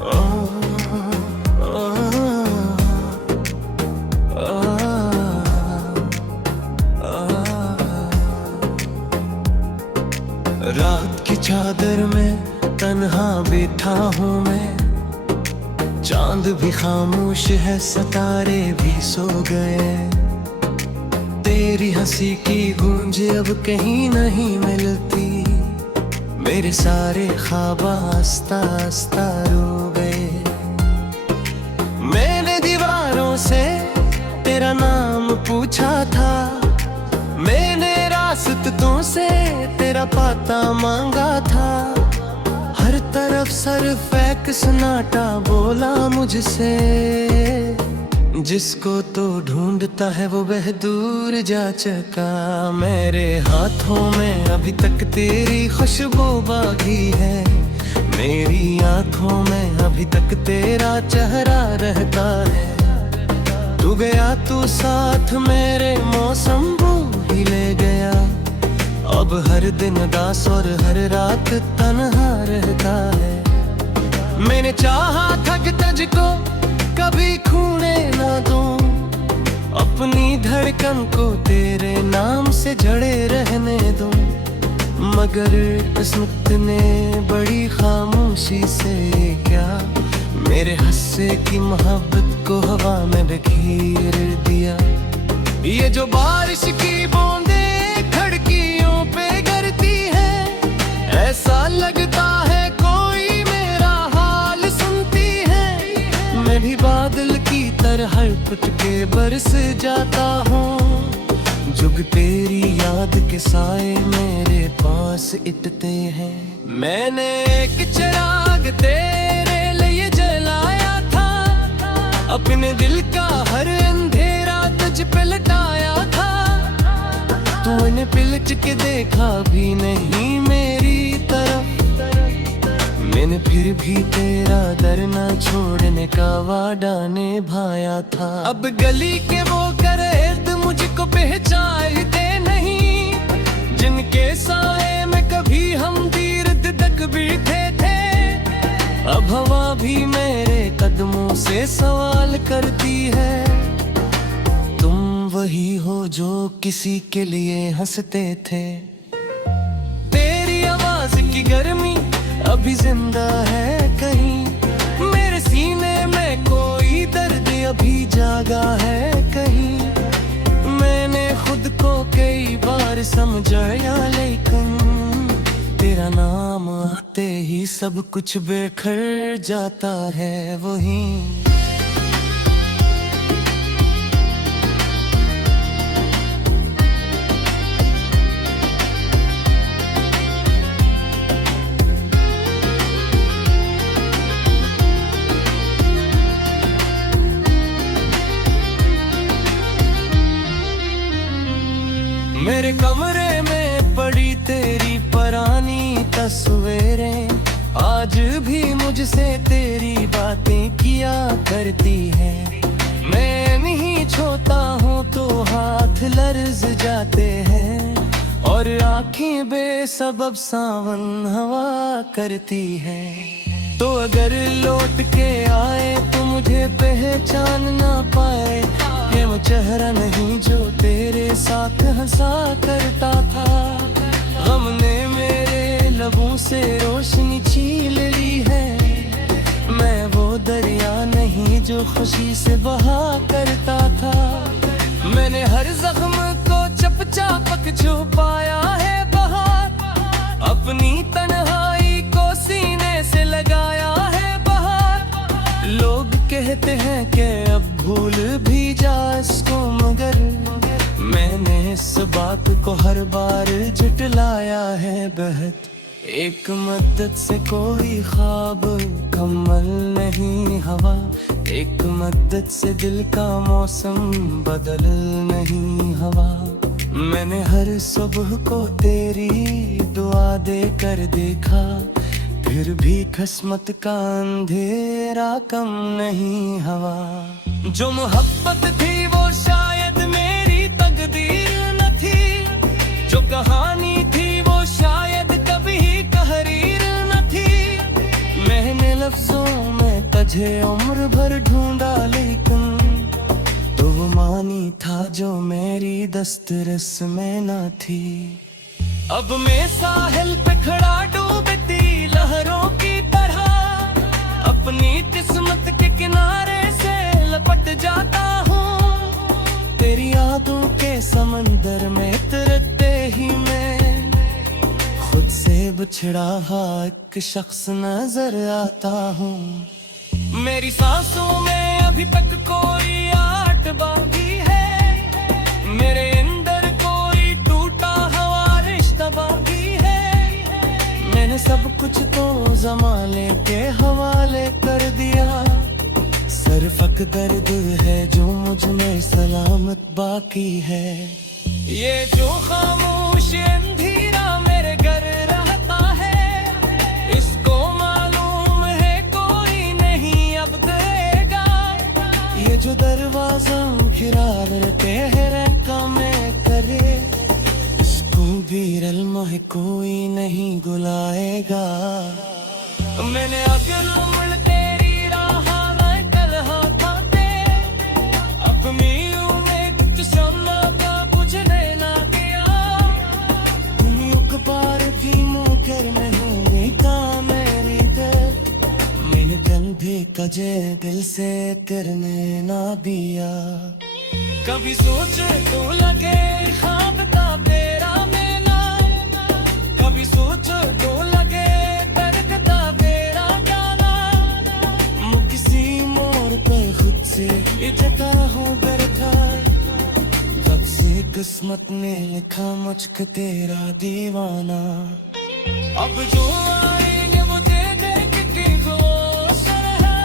ओ, ओ, ओ, रात की चादर में तन्हा बैठा हूँ मैं, चांद भी खामोश है, सितारे भी सो गए। तेरी हंसी की गूंज अब कहीं नहीं मिलती, मेरे सारे ख्वाब आस्ता आस्ता रो गए। मैंने दीवारों से तेरा नाम पूछा था, मैंने रास्तों से तेरा पता मांगा था। हर तरफ सिर्फ एक सन्नाटा बोला मुझसे, जिसको तो ढूंढता है वो दूर जा चुका। मेरे हाथों में अभी तक तेरी खुशबू बाकी है, मेरी आंखों में अभी तक तेरा चेहरा रहता है। तू गया तू साथ मेरे मौसम वो ही ले गया, अब हर दिन उदास और हर रात तन्हा रहता है। मैंने चाहा था कि तुझको कभी खोने ना दूं, अपनी धड़कन को तेरे नाम से जड़े रहने दूं, मगर किस्मत ने बड़ी खामोशी से क्या मेरे हस्से की मोहब्बत को हवा में बिखेर दिया। ये जो बारिश की बूंदे खिड़कियों पे गिरती है, ऐसा लगता है कोई मेरा हाल सुनती है। मैं भी बादल की तरह टूट के बरस जाता हूँ, जुग तेरी याद के साए मेरे पास इटते हैं। मैंने एक चिराग तेरे लिए जलाया था, अपने दिल का हर अंधेरा तुझ पे लटाया था। तूने पिलच के देखा भी नहीं मेरी तरफ, मैंने फिर भी तेरा दर ना छोड़ने का वादा निभाया था। अब गली के वो करहर्द मुझको पहचानते नहीं, जिनके साए में कभी हम दीर्घ तक बैठे थे। अब हवा भी मेरे कदमों से सवाल करती है, तुम वही हो जो किसी के लिए हंसते थे। तेरी आवाज की गर्मी अभी जिंदा है कहीं, मेरे सीने में कोई दर्द अभी जागा है कहीं। मैंने खुद को कई बार समझाया, लेकिन तेरा नाम आते ही सब कुछ बिखर जाता है वहीं। मेरे कमरे में पड़ी तेरी पुरानी तस्वीरें, आज भी मुझसे तेरी बातें किया करती है। मैं नहीं छोता हूँ तो हाथ लर्ज जाते हैं, और आँखें बेसबब सावन हवा करती है। तो अगर लौट के आए तो मुझे पहचान ना पाए, ये वो चेहरा नहीं जो तेरे साथ हंसा करता था। गम ने मेरे लबों से रोशनी छीन ली है, मैं वो दरिया नहीं जो खुशी से बहा करता था। मैंने हर जख्म को चपचापक छुपाया है बाहर, अपनी तन्हाई को सीने से लगाया है बाहर। लोग कहते हैं कि अब भूल भी जा इसको, मगर मैंने इस बात को हर बार झुठलाया है बहुत। एक मद्दत से कोई ख्वाब कमल नहीं हवा, एक मद्दत से दिल का मौसम बदल नहीं हवा। मैंने हर सुबह को तेरी दुआ दे कर देखा, फिर भी किस्मत का अंधेरा कम नहीं हवा। जो मोहब्बत थी वो शायद मेरी तकदीर न थी, जो कहानी थी वो शायद कभी तहरीर न थी। मैंने लफ्जों में तुझे उम्र भर ढूंढा लेकिन तो वो मानी था जो मेरी दस्तरस में ना थी। अब मैं साहिल पे खड़ा डूबती लहरों की तरह अपनी किस्मत के किनारे से लपट जाता हूँ। तेरी यादों के समंदर में तरते ही मैं खुद से बिछड़ा हुआ एक शख्स नजर आता हूँ। मेरी सांसों में अभी तक कोई आट बाकी है, मेरे अंदर कोई टूटा हुआ रिश्ता बाकी है। मैंने सब कुछ तो ज़माने के हवाले कर दिया, सिर्फ एक दर्द है जो मुझ में सलामत बाकी है। ये जो खामोश अंधेरा मेरे घर रहता है, इसको मालूम है कोई नहीं अब देगा। ये जो दरवाजा खिरारते का मैं करे, इसको भी रलमा है कोई नहीं बुलाएगा। मैंने अगर उम्र तेरी राह में कल हाथे, अब मैं कुछ सामना का बुझने ना गया। दुनिया बार भी मुकर में होने का मेरी दिल, मैंने दिन भी कजे दिल से करने ना दिया। कभी सोचे तो लगे ख्वाब का तेरा मेला, कभी सोचो तो लगे दर्द का तेरा गाना। मैं किसी मोड़ पे खुद से इतना हूँ डरता, तब से किस्मत ने लिखा मुझको तेरा दीवाना। अब जो आएंगे वो दे देंगे कि जो असर है,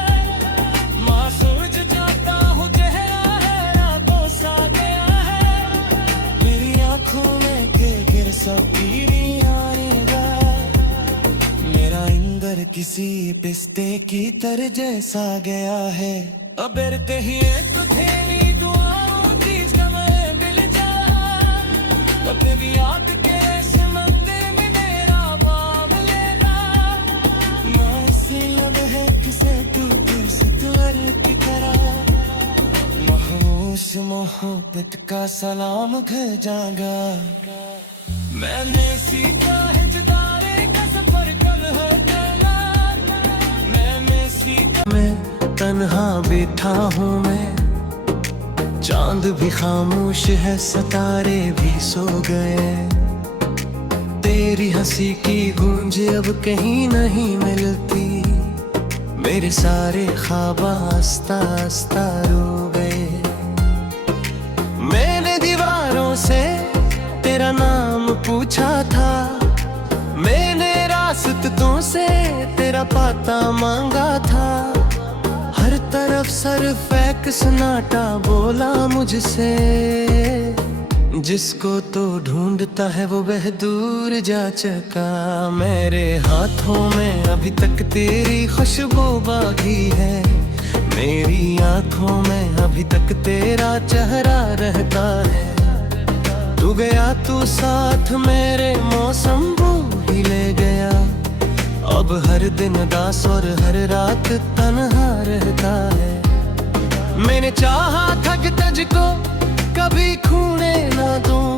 माँ सोच जाता हूँ चेहरा है रातों सा गया है। मेरी आँखों में के गिर सकीनी आएगा, मेरा अंदर किसी पिस्ते की तरह जैसा गया है। अब रहते ही एक थैली दुआओं की समय मिल जा, कभी भी याद के समंदर में मेरा बाब लेगा। मैं से लब है किसे तू किसी तुअर की तरह, महमूस मोहब्बत का सलाम घर जागा। मैंने सीखा है जुदाई का सफर कल है कहना, मैंने सीखा। मैं तन्हा बैठा हूँ मैं, चांद भी खामोश है सितारे भी सो गए। तेरी हंसी की गूंज अब कहीं नहीं मिलती, मेरे सारे ख्वाब आस्ता आस्ता रो गए। मैंने दीवारों से तेरा नाम पूछा था, मैंने रास्तों से तेरा पता मांगा था। हर तरफ सिर्फ एक सन्नाटा बोला मुझसे, जिसको तो ढूंढता है वो वह दूर जा चुका। मेरे हाथों में अभी तक तेरी खुशबू बाकी है, मेरी आंखों में अभी तक तेरा चेहरा रहता है। तू गया तू साथ मेरे मौसम वो ही ले गया, अब हर दिन उदास और हर रात तन्हा रहता है। मैंने चाहा था कि तुझको कभी खोने ना दूं,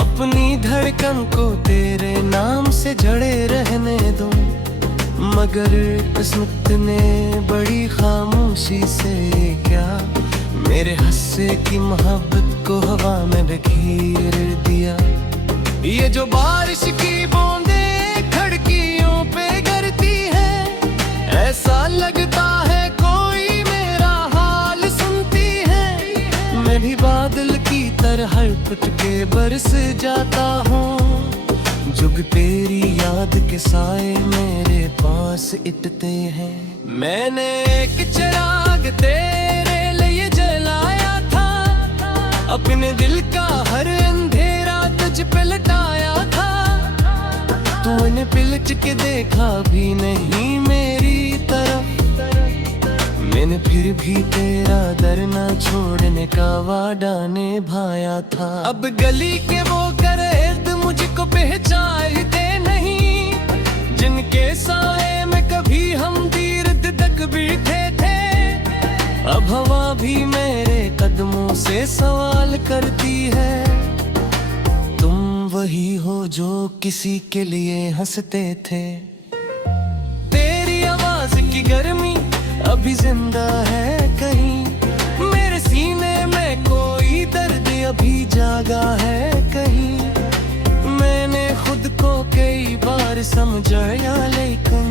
अपनी धड़कन को तेरे नाम से जड़े रहने दूं। मगर किस्मत ने बड़ी खामोशी से क्या मेरे हस्से की मोहब्बत को हवा में बिखेर दिया। ये जो बारिश की बूंदे खिड़कियों पे गिरती है, ऐसा लगता है कोई मेरा हाल सुनती है। मैं भी बादल की तरह टूट के बरस जाता हूँ, जुग तेरी याद के साए मेरे पास इटते हैं। मैंने एक चिराग तेरे लिए जलाया था, अपने दिल का हर अंधेरा तुझ पे लटाया था। तूने पलट के देखा भी नहीं मेरी तरफ, मैंने फिर भी तेरा दर न छोड़ने का वादा निभाया था। अब गली के वो गर्द मुझको पहचानते नहीं, जिनके साए में कभी हम दीर्घ तक भी मेरे कदमों से सवाल करती है। तुम वही हो जो किसी के लिए हंसते थे। तेरी आवाज की गर्मी अभी जिंदा है कहीं, मेरे सीने में कोई दर्द अभी जागा है कहीं। मैंने खुद को कई बार समझाया, लेकिन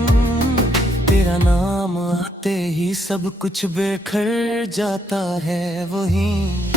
तेरा नाम आते ही सब कुछ बिखर जाता है वहीं।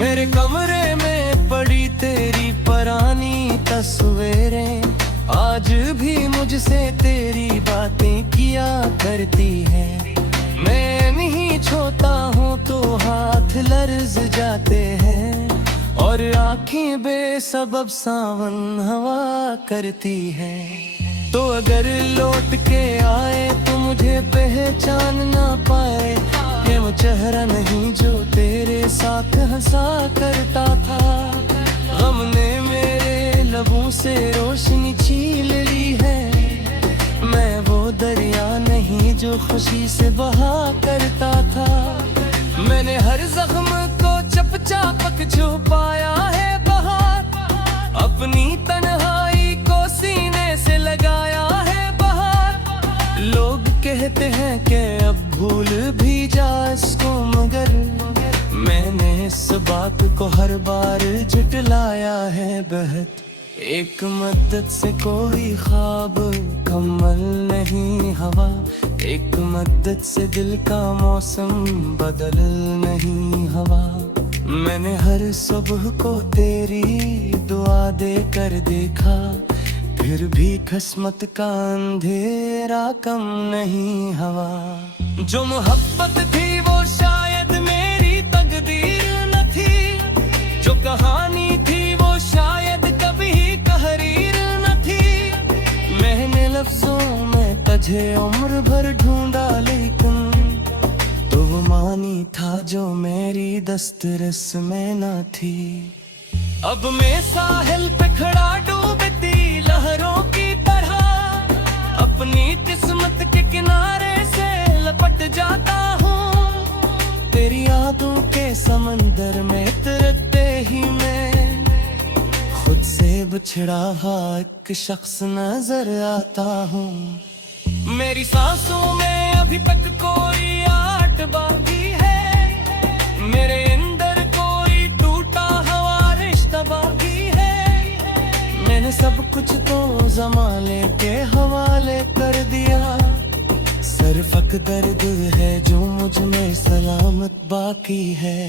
मेरे कमरे में पड़ी तेरी पुरानी तस्वीरें आज भी मुझसे तेरी बातें किया करती है। मैं नहीं छोता हूँ तो हाथ लर्ज जाते हैं, और आँखें बेसबब सावन हवा करती है। तो अगर लौट के आए तो मुझे पहचान ना पाए, ये वो चेहरा नहीं जो तेरे साथ हंसा करता था। गम ने मेरे लबों से रोशनी छीन ली है, मैं वो दरिया नहीं जो खुशी से बहा करता था। मैंने हर जख्म को चपचापक छुपाया है बाहर, अपनी तन्हाई को सीने से लगाया है बाहर। लोग कहते हैं कि अब भूल भी जा इसको, मगर मैंने इस बात को हर बार झुठलाया है बहुत। एक मद्दत से कोई ख्वाब कमल नहीं हवा, एक मद्दत से दिल का मौसम बदल नहीं हवा। मैंने हर सुबह को तेरी दुआ दे कर देखा, फिर भी किस्मत का अंधेरा कम नहीं हवा। जो मोहब्बत थी वो शायद मेरी तकदीर न थी, जो कहानी थी वो शायद कभी तहरीर न थी। मैंने लफ्जों में तुझे उम्र भर ढूंढा, लेकिन तो वो मानी था जो मेरी दस्तरस में न थी। अब मैं साहिल पे खड़ा डूबती लहरों की तरह, अपनी किस्मत के किनारे से लपट जाता हूँ। तेरी यादों के समंदर में तैरते ही मैं खुद से बिछड़ा हुआ एक शख्स नजर आता हूँ। मेरी सांसों में अभी तक कोई आट बाकी है, मेरे अंदर कोई टूटा हुआ रिश्ता बाकी है। मैंने सब कुछ तो ज़माने के हवाले कर दिया, सिर्फ एक दर्द है जो मुझ में सलामत बाकी है।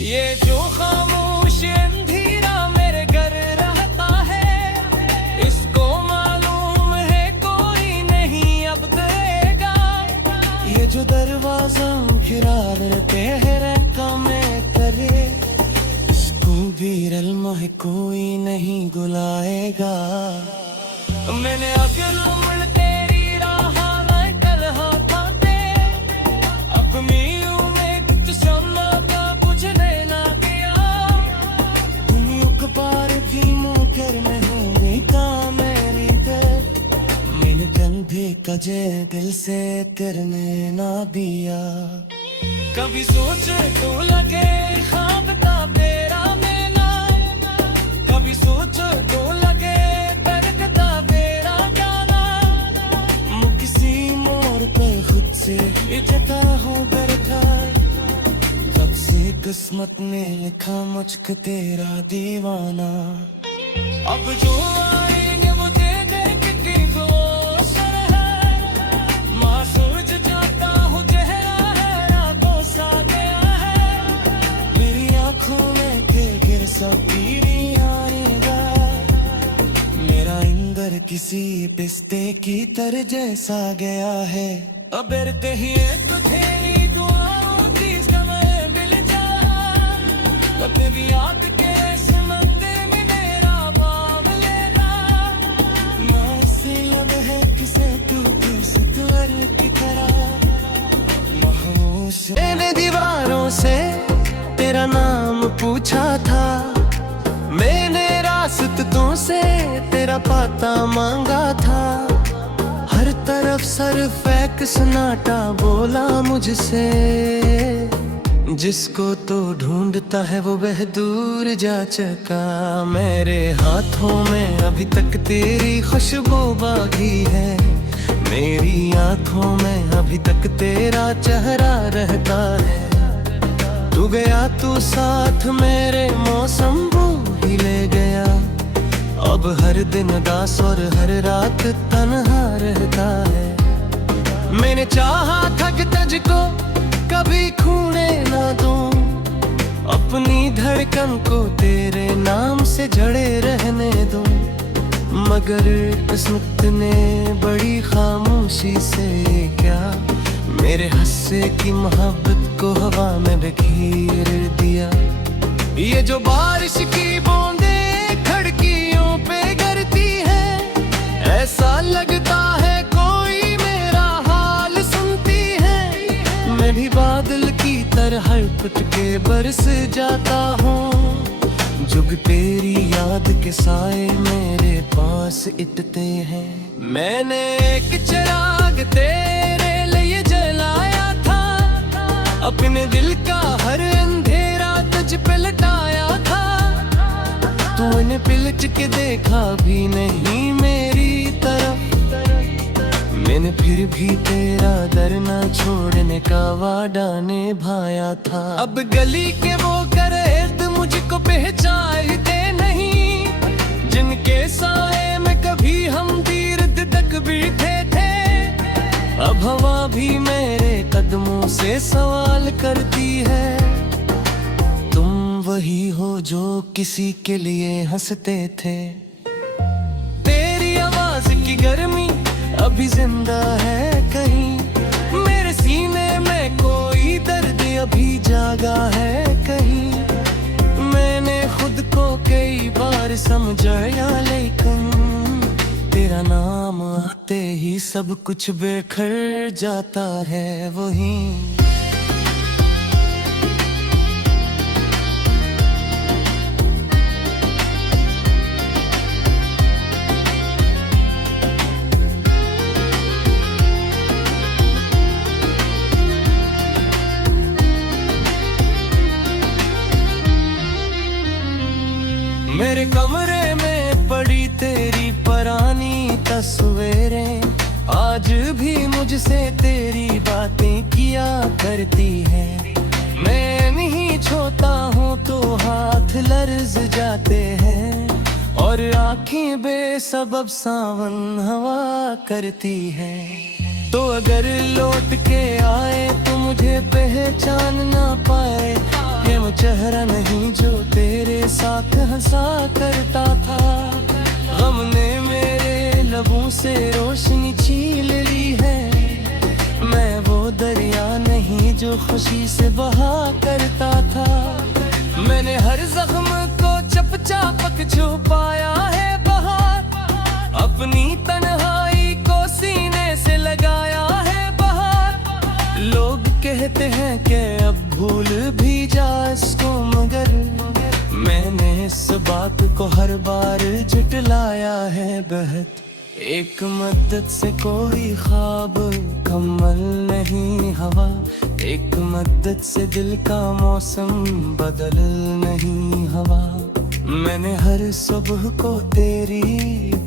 ये जो खामोश अंधेरा मेरे घर रहता है, इसको मालूम है कोई नहीं अब देगा। ये जो दरवाजा खिरार तेरे का मैं करे, इसको भी रलमा है कोई नहीं गुलाएगा। मैंने अगर उम्र तेरी राह में कलहा था दे, अब मैं में कुछ समझ का बुझने ना गया। दुनिया के पार की मुकर में होने का मेरी दिल, मैंने कंधे कजे दिल से करने ना दिया। कभी सोच तो लगे ख्वाब था तेरा मेरा, कभी सोच तो लगे दर्द था तेरा जाना। मैं किसी मोड़ पे खुद से इजता हूँ बैठा, जब से किस्मत ने लिखा मुझको तेरा दीवाना। अब जो आएंगे वो दे देंगे कि वो असर है, माँ सोच जाता हूँ चेहरा है रातों सा गया है। मेरी आँखों में के गिर सब पीरी आएगा, मेरा इंदर किसी पिस्ते की तरह जैसा गया है। अब ही एक थैली दुआओं की समय मिल जा, तेरी याद के समंदे में मेरा बाब लेना। ना से लब है किसे तू तेरा नाम पूछा था, मैंने रास्तों से तेरा पता मांगा था। हर तरफ सिर्फ एक सन्नाटा बोला मुझसे, जिसको तो ढूंढता है वो वह दूर जा चुका। मेरे हाथों में अभी तक तेरी खुशबू बाकी है, मेरी आंखों में अभी तक तेरा चेहरा रहता है। तू गया तू साथ मेरे मौसम वो ही ले गया, अब हर दिन उदास और हर रात तन्हा रहता है। मैंने चाहा था कि तुझको कभी खोने ना दूं, अपनी धड़कन को तेरे नाम से जड़े रहने दूं, मगर किस्मत ने बड़ी खामोशी से क्या मेरे हस्से की मोहब्बत को हवा में बिखेर दिया। ये जो बारिश की बूंदें खिड़कियों पे गिरती है, ऐसा लगता है कोई मेरा हाल सुनती है। मैं भी बादल की तरह कुट के बरस जाता हूँ, जुग तेरी याद के साए मेरे पास इटते हैं। मैंने एक चिराग तेरे लिए जलाया था, अपने दिल का हर अंधेरा तुझ पे लटाया था। तूने पिलच के देखा भी नहीं मेरी तरफ, मैंने फिर भी तेरा दर ना छोड़ने का वादा निभाया था। अब गली के वो गर्द मुझको पहचानते नहीं, जिनके साए में कभी हम दीर्घ तक बैठे थे। अब हवा भी मेरे कदमों से सवाल करती है, तुम वही हो जो किसी के लिए हंसते थे। तेरी आवाज की गर्मी अभी जिंदा है कहीं, मेरे सीने में कोई दर्द अभी जागा है कहीं। मैंने खुद को कई बार समझाया, लेकिन तेरा नाम आते ही सब कुछ बिखर जाता है वहीं। मेरे कमरे में पड़ी तेरी पुरानी तस्वीरें, आज भी मुझसे तेरी बातें किया करती है। मैं नहीं छोता हूँ तो हाथ लर्ज जाते हैं, और आँखें बेसबब सावन हवा करती है। तो अगर लौट के आए तो मुझे पहचान ना पाए, ये वो चेहरा नहीं जो तेरे साथ हंसा करता था। गम ने मेरे लबों से रोशनी छीन ली है, मैं वो दरिया नहीं जो खुशी से बहा करता था। मैंने हर जख्म को चपचापक छुपाया है बाहर, अपनी तन्हाई को सीने से लगाया है बाहर। लोग कहते हैं कि अब भूल भी जा इसको, मगर मैंने इस बात को हर बार झुठलाया है बहुत। एक मद्दत से कोई ख्वाब कमल नहीं हवा, एक मद्दत से दिल का मौसम बदल नहीं हवा। मैंने हर सुबह को तेरी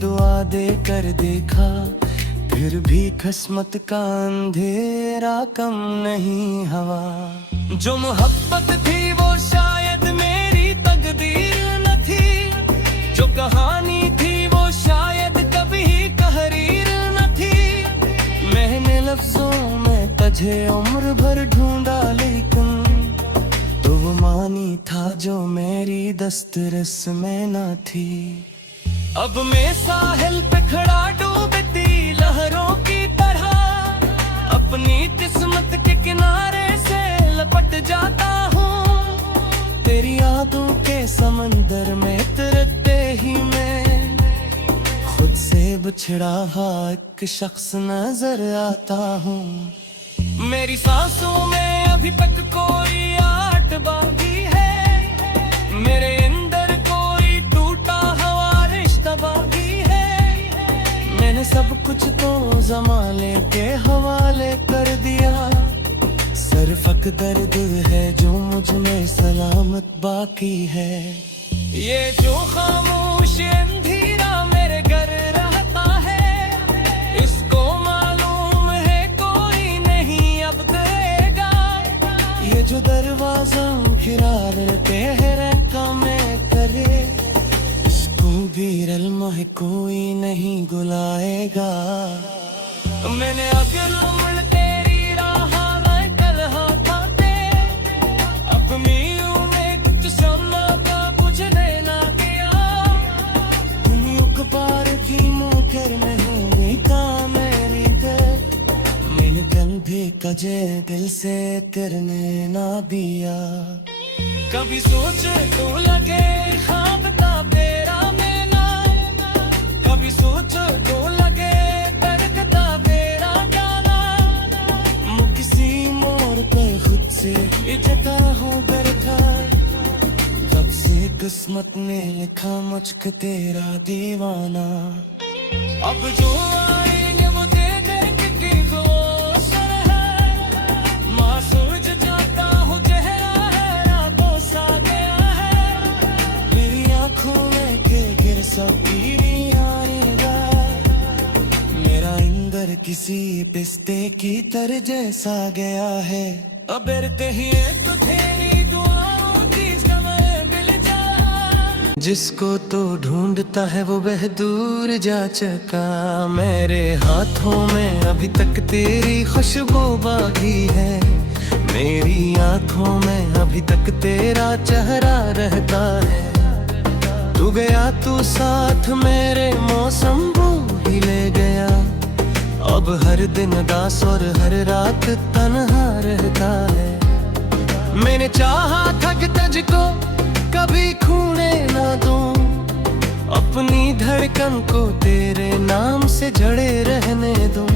दुआ दे कर देखा, फिर भी किस्मत का अंधेरा कम नहीं हवा। जो मोहब्बत थी वो शायद मेरी तकदीर न थी, जो कहानी थी वो शायद कभी तहरीर न थी। मैंने लफ्जों में तुझे उम्र भर ढूंढा, लेकिन तो वो मानी था जो मेरी दस्तरस में न थी। अब मैं साहिल पे खड़ा डूबती लहरों की तरह, अपनी किस्मत के किनारे से लपट जाता हूँ। तेरी यादों के समंदर में तरते ही मैं खुद से बिछड़ा हुआ एक शख्स नजर आता हूँ। मेरी सांसों में अभी तक कोई आट बाकी है, कुछ तो ज़माने के हवाले कर दिया। सरफक दर्द है जो मुझ में सलामत बाकी है। ये जो खामोश अंधेरा मेरे घर रहता है, इसको मालूम है कोई नहीं अब देगा। ये जो दरवाजा तेहरा में करे, इसको भी रलमा है कोई नहीं गुलाएगा। मैंने अगर उम्र तेरी राह कर हाथे, अपनी उम्र कुछ सुनना का कुछ लेना गया। दुनिया पार की मुकर में हुई का मेरी दिल, मैंने कंधे कजे दिल से तेरने ना दिया। कभी सोच तो लगे ख्वाब का तेरा मेरा, कभी सोच तो लगे दर्द का तेरा गाना। मैं किसी मोड़ पर खुद से इजता हूँ बैठा, तब से किस्मत ने लिखा मुझको तेरा दीवाना। अब जो आए वो तेरे की गोसर है, मासूम जाता हूँ चेहरा है रातों सा गया है। मेरी आँखों में के गिर सब पीनी आएगा, मेरा इंदर किसी पिस्ते की तरह जैसा गया है। अब ही तुझे दुआओं की समय मिल जा, जिसको तो ढूंढता है वो वह दूर जा चुका। मेरे हाथों में अभी तक तेरी खुशबू बाकी है, मेरी आंखों में अभी तक तेरा चेहरा रहता है। तू गया तू साथ मेरे मौसम वो ही ले गया, अब हर दिन दास और हर रात तन्हा रहता है। मैंने चाहा था कि तुझको कभी खोने ना दूं, अपनी धड़कन को तेरे नाम से जड़े रहने दूं।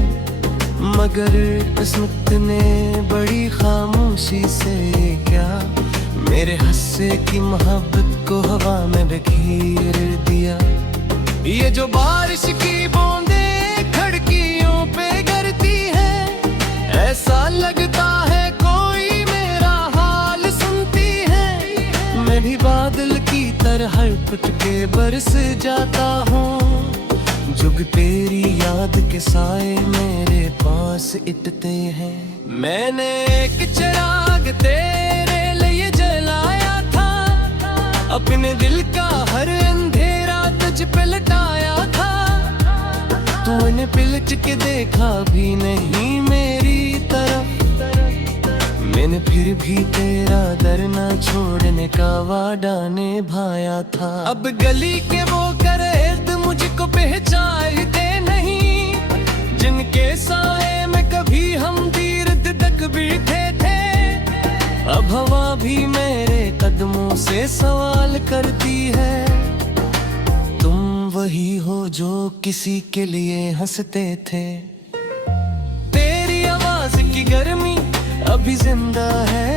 मगर किस्मत ने बड़ी खामोशी से क्या मेरे हस्से की मोहब्बत को हवा में बिखेर दिया। ये जो बारिश की बूंदे खिड़कियों पे गिरती है, ऐसा लगता है कोई मेरा हाल सुनती है। मैं भी बादल की तरह टूट के बरस जाता हूँ, जुग तेरी याद के साए मेरे पास इटते हैं। मैंने एक चिराग तेरे लिए जलाया था, अपने दिल का हर अंधेरा तुझ पे लटाया था। तूने पिलच के देखा भी नहीं मेरी तरफ, मैंने फिर भी तेरा दर ना छोड़ने का वादा निभाया था। अब गली के वो गर्द मुझको पहचानते नहीं, जिनके साए में कभी हम दीर्घ तक बैठे थे। अब हवा भी मेरे कदमों से सवाल करती है, तुम वही हो जो किसी के लिए हंसते थे। तेरी आवाज की गर्मी अभी जिंदा है